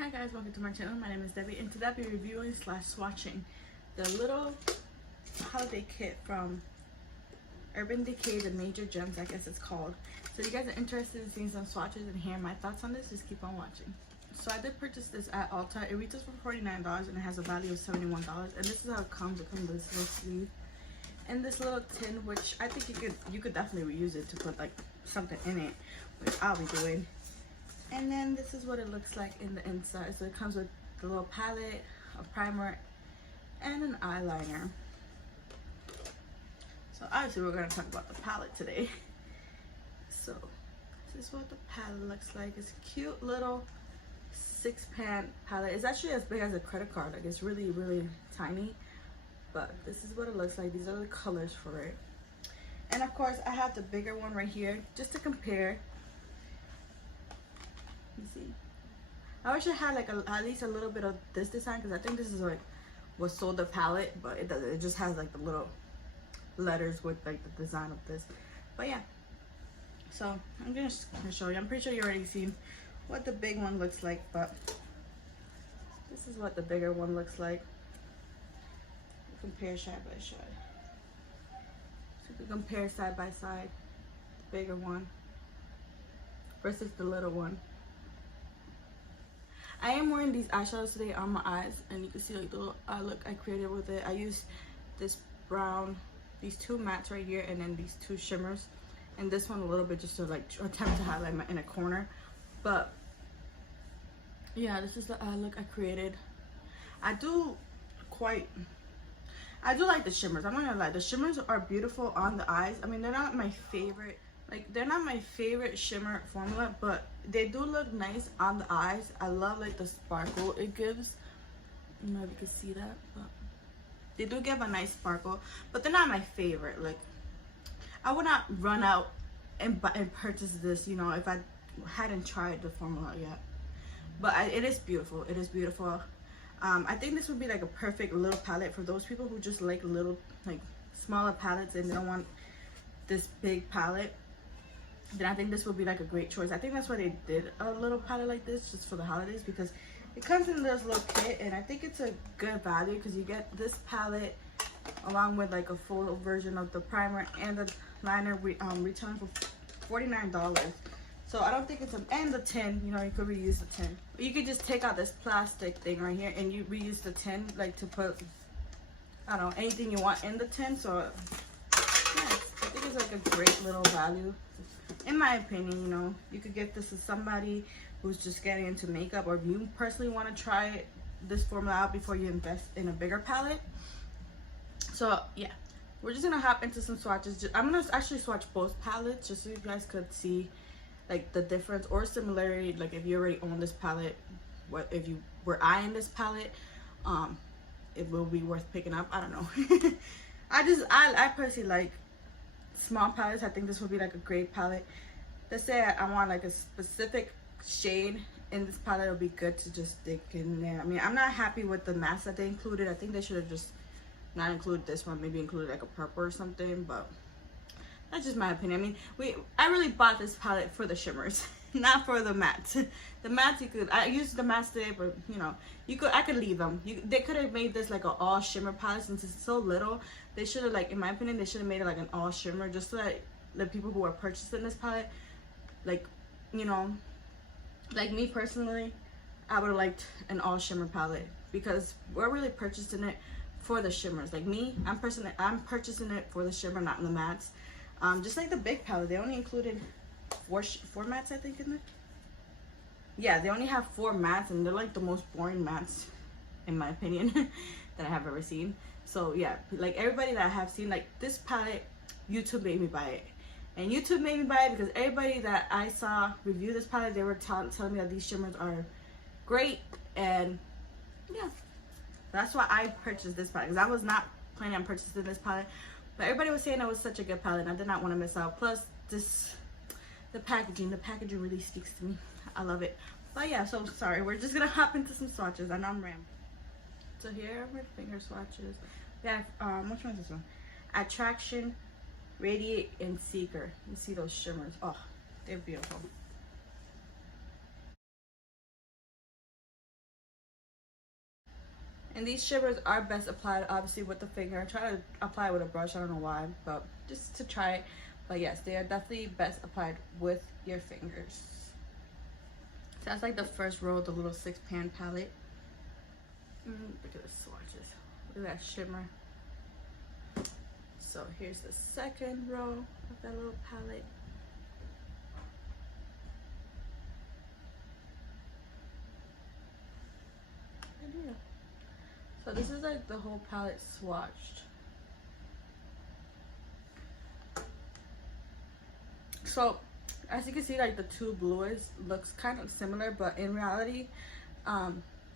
Hi guys, welcome to my channel. My name is Debbie, and today I'll be reviewing slash swatching the little holiday kit from Urban Decay, the Major Gems, I guess it's called. So if you guys are interested in seeing some swatches and hearing my thoughts on this, just keep on watching. So I did purchase this at Ulta. It retails for $49 and it has a value of $71. And this is how it comes. It comes with this little sleeve and this little tin, which I think you could definitely reuse it to put like something in it, which I'll be doing. And then this is what it looks like in the inside. So it comes with the little palette, a primer, and an eyeliner. So obviously we're going to talk about the palette today. So this is what the palette looks like. It's a cute little 6-pan palette. It's actually as big as a credit card. Like, it's really, really tiny. But this is what it looks like. These are the colors for it. And of course I have the bigger one right here just to compare. You see, I wish I had like at least a little bit of this design, because I think this is like what sold the palette, but it doesn't. It just has like the little letters with like the design of this. But yeah, so I'm just gonna show you. I'm pretty sure you already seen what the big one looks like, but this is what the bigger one looks like. Compare side by side. So you can compare side by side, the bigger one versus the little one. I am wearing these eyeshadows today on my eyes, and you can see like the little eye look I created with it. I used this brown, these two mattes right here, and then these two shimmers, and this one a little bit just to like attempt to highlight my inner corner. But yeah, this is the eye look I created. I do like the shimmers. I'm not gonna lie, the shimmers are beautiful on the eyes. I mean, they're not my favorite. Like, they're not my favorite shimmer formula, but they do look nice on the eyes. I love like the sparkle it gives. I don't know if you can see that, but they do give a nice sparkle, but they're not my favorite. Like, I would not run out and purchase this, you know, if I hadn't tried the formula yet. But it is beautiful. It is beautiful. I think this would be like a perfect little palette for those people who just like little, like smaller palettes and they don't want this big palette. Then I think this would be like a great choice. I think that's why they did a little palette like this, just for the holidays, because it comes in this little kit, and I think it's a good value because you get this palette along with like a full version of the primer and the liner, retailing for $49. So I don't think it's and the tin, you know, you could reuse the tin. You could just take out this plastic thing right here and you reuse the tin, like to put, I don't know, anything you want in the tin. So yeah, I think it's like a great little value. In my opinion, you know, you could give this to somebody who's just getting into makeup, or if you personally want to try this formula out before you invest in a bigger palette. So yeah, we're just gonna hop into some swatches. I'm gonna actually swatch both palettes just so you guys could see like the difference or similarity. Like, if you already own this palette, what if you were eyeing this palette, it will be worth picking up. I don't know. I personally like small palettes. I think this would be like a great palette. Let's say I want like a specific shade in this palette, it'll be good to just stick in there. I mean, I'm not happy with the mattes that they included. I think they should have just not included this one, maybe included like a purple or something, but that's just my opinion. I mean, I really bought this palette for the shimmers, not for the mattes. The mattes, I used the mattes today, but you know, I could leave them. They could have made this like an all shimmer palette. Since it's so little, they should have, like, in my opinion, they should have made it like an all shimmer, just so that the people who are purchasing this palette, like, you know, like me personally, I would have liked an all shimmer palette, because we're really purchasing it for the shimmers. Like me, I'm purchasing it for the shimmer, not in the mattes. Just like the big palette, they only included four mattes, I think, in there. Yeah, they only have 4 mattes, and they're like the most boring mattes, in my opinion, that I have ever seen. So yeah, like everybody that I have seen, like this palette, YouTube made me buy it. And YouTube made me buy it because everybody that I saw review this palette, they were telling me that these shimmers are great. And yeah, that's why I purchased this palette, because I was not planning on purchasing this palette. But everybody was saying it was such a good palette, and I did not want to miss out. Plus, the packaging really speaks to me. I love it. But yeah, so sorry, we're just gonna hop into some swatches. I know I'm rambling. So here are my finger swatches. Yeah, which one is this one? Attraction, Radiate, and Seeker. You see those shimmers? Oh, they're beautiful. And these shimmers are best applied obviously with the finger. I try to apply with a brush, I don't know why, but just to try it. But yes, they are definitely best applied with your fingers. So that's like the first row of the little 6-pan palette. Look at the swatches. Look at that shimmer. So here's the second row of that little palette. And yeah. So this is like the whole palette swatched. So as you can see, like the two blues looks kind of similar, but in reality,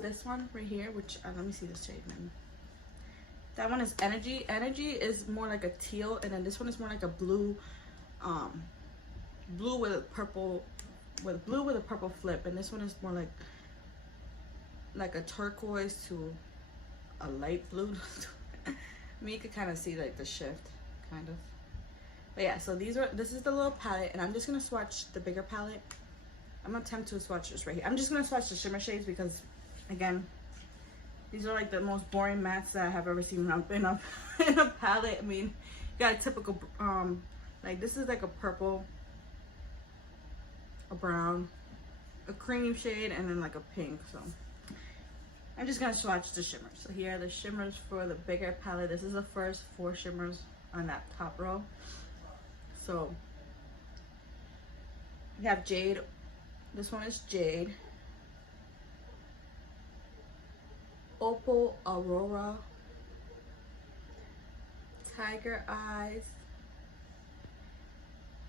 this one right here, which let me see the shade, man. That one is Energy. Energy is more like a teal, and then this one is more like a blue, blue with a purple, with a purple flip, and this one is more like a turquoise to a light blue. I mean, you could kind of see like the shift, kind of. But yeah, so this is the little palette, and I'm just gonna swatch the bigger palette. I'm gonna attempt to swatch this right here. I'm just gonna swatch the shimmer shades because, again, these are like the most boring mattes that I have ever seen in a palette. I mean, you got a typical, like this is like a purple, a brown, a cream shade, and then like a pink. So I'm just gonna swatch the shimmers. So here are the shimmers for the bigger palette. This is the first 4 shimmers on that top row. So we have Jade. This one is Jade. Opal Aurora. Tiger Eyes.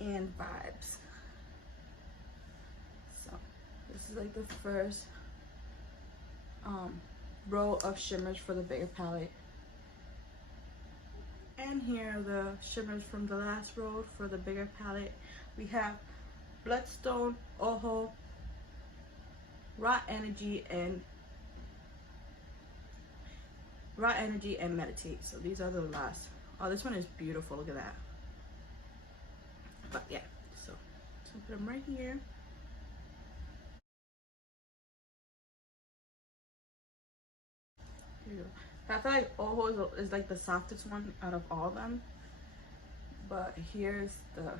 And Vibes. So this is like the first row of shimmers for the bigger palette. And here are the shimmers from the last row for the bigger palette. We have Bloodstone, Ojo, Raw Energy, and Meditate. So these are the last. Oh, this one is beautiful. Look at that. But yeah, so put them right here. Here you go. I feel like Ojo is like the softest one out of all of them. But here's the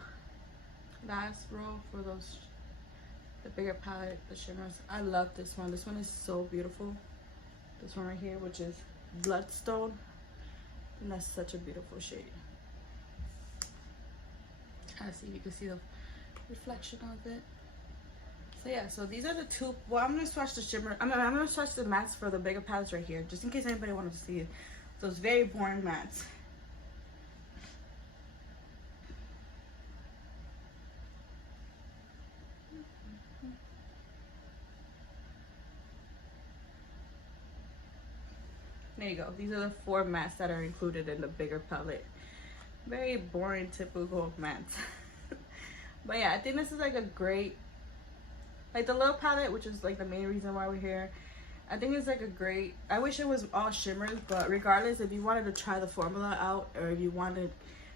last row for the bigger palette, the shimmers. I love this one. This one is so beautiful. This one right here, which is Bloodstone. And that's such a beautiful shade. Try to see if you can see the reflection of it. So yeah, so these are the two. Well, I'm gonna swatch the shimmer. I'm gonna swatch the mattes for the bigger palettes right here, just in case anybody wanted to see it. Those very boring mattes. There you go. These are the 4 mattes that are included in the bigger palette. Very boring, typical mattes. But yeah, I think this is like a great, like the little palette, which is like the main reason why we're here. I think it's like a great, I wish it was all shimmers, but regardless, if you wanted to try the formula out or if you wanted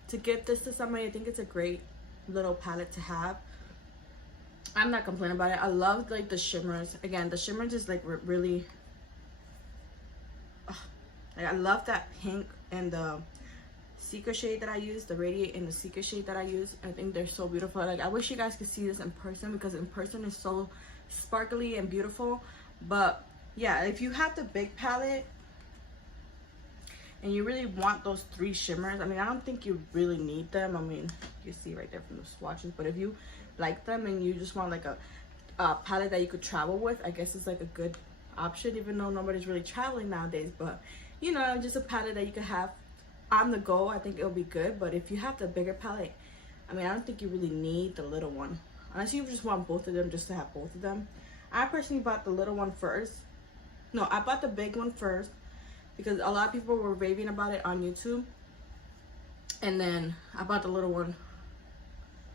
to give this to somebody, I think it's a great little palette to have. I'm not complaining about it. I love like the shimmers. Again, the shimmers is like really, like, I love that pink and the Secret shade that I use, the Radiate and the Secret shade that I use. I think they're so beautiful. Like, I wish you guys could see this in person, because in person it's so sparkly and beautiful. But yeah, if you have the big palette and you really want those 3 shimmers, I mean, I don't think you really need them. I mean, you see right there from the swatches. But if you like them and you just want like a palette that you could travel with, I guess it's like a good option, even though nobody's really traveling nowadays. But you know, just a palette that you could have on the go, I think it'll be good. But if you have the bigger palette, I mean, I don't think you really need the little one, unless you just want both of them, just to have both of them. I personally bought the little one first. No, I bought the big one first because a lot of people were raving about it on YouTube, and then I bought the little one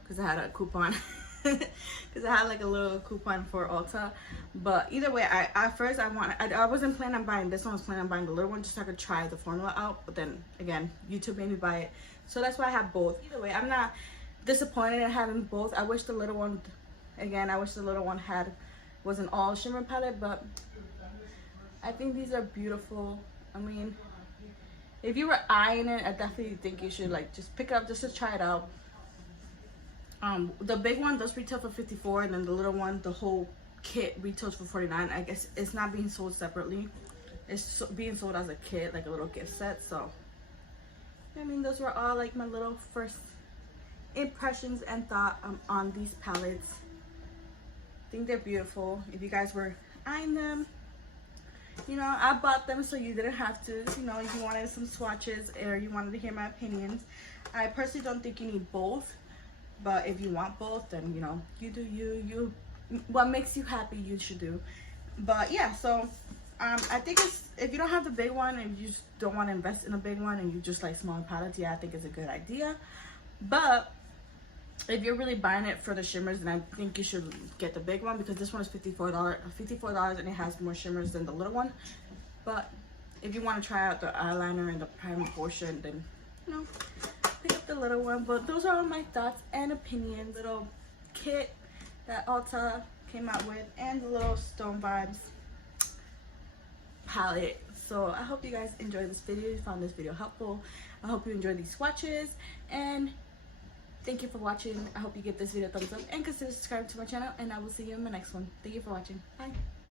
because I had a coupon. Because I had like a little coupon for Ulta. But either way, I wasn't planning on buying this one. I was planning on buying the little one just so I could try the formula out. But then again, YouTube made me buy it, so that's why I have both. Either way, I'm not disappointed in having both. I wish the little one, again, I wish the little one was an all shimmer palette, but I think these are beautiful. I mean, if you were eyeing it, I definitely think you should like just pick it up just to try it out. The big one does retail for $54, and then the little one, the whole kit, retails for $49. I guess it's not being sold separately. It's being sold as a kit, like a little gift set. So I mean, those were all like my little first impressions and thought on these palettes. I think they're beautiful. If you guys were eyeing them, you know, I bought them so you didn't have to. You know, if you wanted some swatches or you wanted to hear my opinions. I personally don't think you need both, but if you want both, then you know, you do you what makes you happy you should do. But yeah, so I think it's, if you don't have the big one and you just don't want to invest in a big one and you just like smaller palettes, yeah, I think it's a good idea. But if you're really buying it for the shimmers, then I think you should get the big one, because this one is $54 and it has more shimmers than the little one. But if you want to try out the eyeliner and the primer portion, then you know, pick up the little one. But those are all my thoughts and opinions. Little kit that Ulta came out with, and the little Stone Vibes palette. So I hope you guys enjoyed this video. You found this video helpful. I hope you enjoyed these swatches, and thank you for watching. I hope you give this video a thumbs up and consider subscribing to my channel, and I will see you in my next one. Thank you for watching. Bye.